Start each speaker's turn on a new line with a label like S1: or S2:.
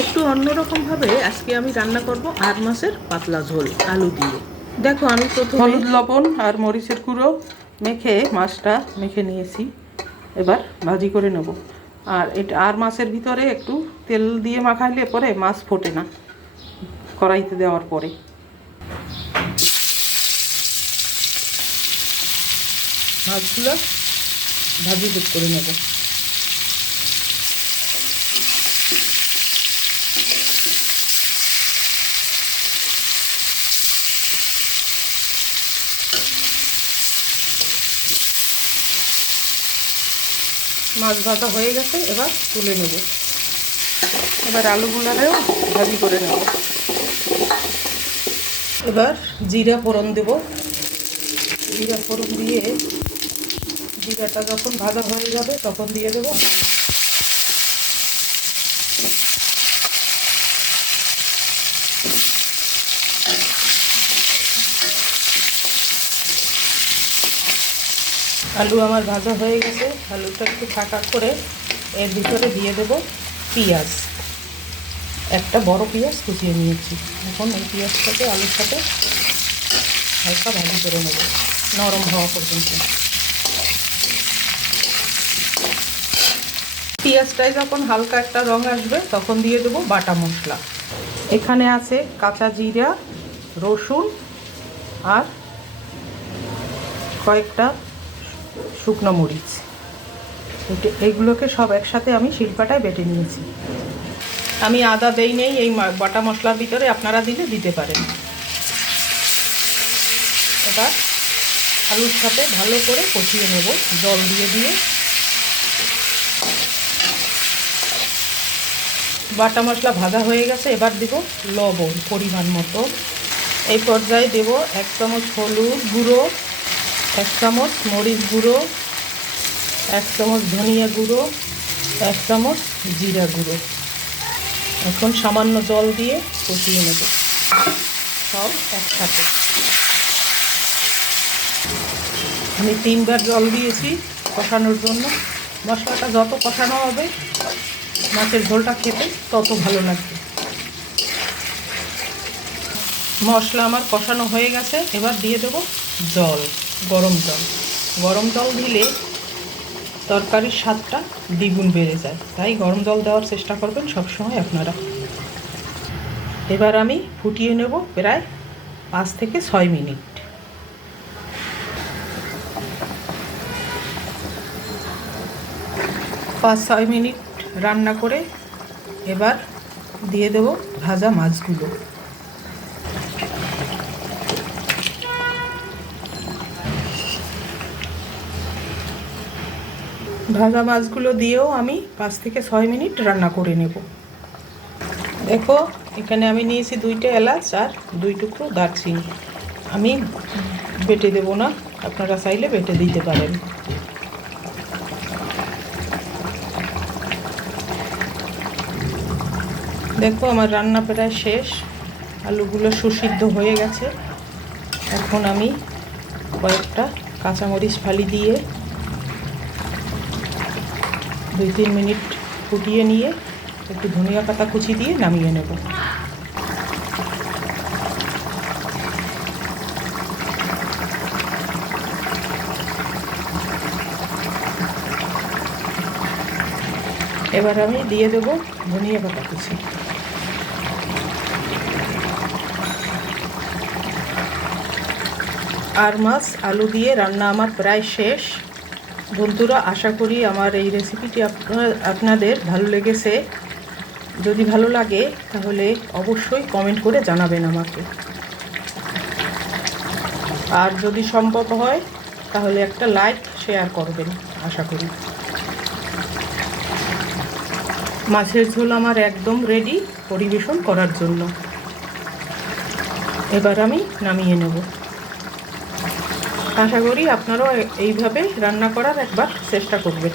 S1: একটু অন্যরকমভাবে আজকে আমি রান্না করব আট মাসের পাতলা ঝোল আলু দিয়ে। দেখো আমি প্রথমে হলুদ লবণ আর মরিচের গুঁড়ো মেখে মাছটা মেখে নিয়েছি। এবার ভাজি করে নেব। আর এটা আর মাছের ভিতরে একটু তেল দিয়ে মাখাইলে পরে মাছ ফোটে না কড়াইতে দেওয়ার পরে। মাছগুলো ভাজি করে নেব। মাছ ভাজা হয়ে গেছে, এবার তুলে নেব। এবার আলুগুলারেও ভাজি করে নেব। এবার জিরা ফোড়ন দেব। জিরা ফোড়ন দিয়ে, জিরাটা যখন ভাজা হয়ে যাবে তখন দিয়ে দেবো। আলু আমার ভাজা হয়ে গেছে। আলুটা একটু ফাঁকা করে এর ভিতরে দিয়ে দেব পেঁয়াজ। একটা বড় পেঁয়াজ কুচিয়ে নিয়েছি। এখন এই পেঁয়াজটাকে আলুর সাথে হালকা ভাজি করে নেব, নরম হওয়া পর্যন্ত। পেঁয়াজটায় যখন হালকা একটা রং আসবে, তখন দিয়ে দেবো বাটা মশলা। এখানে আছে কাঁচা জিরা, রসুন আর কয়েকটা শুকনো মরিচ। এটা এইগুলোকে সব একসাথে আমি শিল্পাটায় বেটে নিয়েছি। আমি আদা দেই নেই, এই বাটা মশলার ভিতরে আপনারা দিলে দিতে পারেন। এবার আলুর সাথে ভালো করে কষিয়ে নেব, জল দিয়ে দিয়ে। বাটা মশলা ভাজা হয়ে গেছে, এবার দেব লবণ পরিমাণ মতো। এই পর্যায়ে দেব এক চামচ হলুদ গুঁড়ো এক চামচ মরিচ গুঁড়ো, এক চামচ ধনিয়া গুঁড়ো, এক চামচ জিরা গুঁড়ো। এখন সামান্য জল দিয়ে কষিয়ে নেব। সব একসাথে। আমি তিনবার জল দিয়েছি কষানোর জন্য। মশলাটা যত কষানো হবে, মাছের ঝোলটা খেতে তত ভালো লাগবে। মশলা আমার কষানো হয়ে গেছে। এবার দিয়ে দেবো জল। গরম জল। গরম জল দিলে তরকারির স্বাদটা দ্বিগুণ বেড়ে যায়। তাই গরম জল দেওয়ার চেষ্টা করবেন সবসময় আপনারা। এবার আমি ফুটিয়ে নেব প্রায় পাঁচ থেকে ছয় মিনিট। পাঁচ ছয় মিনিট রান্না করে এবার দিয়ে দেব ভাজা মাছগুলো। ভাজা মাছগুলো দিয়েও আমি পাঁচ থেকে ছয় মিনিট রান্না করে নেব। দেখো, এখানে আমি নিয়েছি দুইটা এলাচ আর দুই টুকরো দারচিনি। আমি বেটে দেব না, আপনারা চাইলে বেটে দিতে পারেন। দেখো, আমার রান্না প্রায় শেষ। আলুগুলো সুসিদ্ধ হয়ে গেছে। এখন আমি কয়েকটা কাঁচামরিচ ফালি দিয়ে দুই তিন মিনিট ফুটিয়ে নিয়ে একটু ধনিয়া পাতা কুচি দিয়ে নামিয়ে নেব। এবার আমি দিয়ে দেব ধনিয়া পাতা কুচি। আর মাছ, আলু দিয়ে রান্না আমার প্রায় শেষ। বন্ধুরা, আশা করি আমার এই রেসিপিটি আপনাদের ভালো লেগেছে। যদি ভালো লাগে, তাহলে অবশ্যই কমেন্ট করে জানাবেন আমাকে। আর যদি সম্ভব হয়, তাহলে একটা লাইক শেয়ার করবেন, আশা করি। মাছের ঝোল আমার একদম রেডি পরিবেশন করার জন্য। এবার আমি নামিয়ে নেব। আশা করি আপনারাও এইভাবে রান্না করার একবার চেষ্টা করবেন।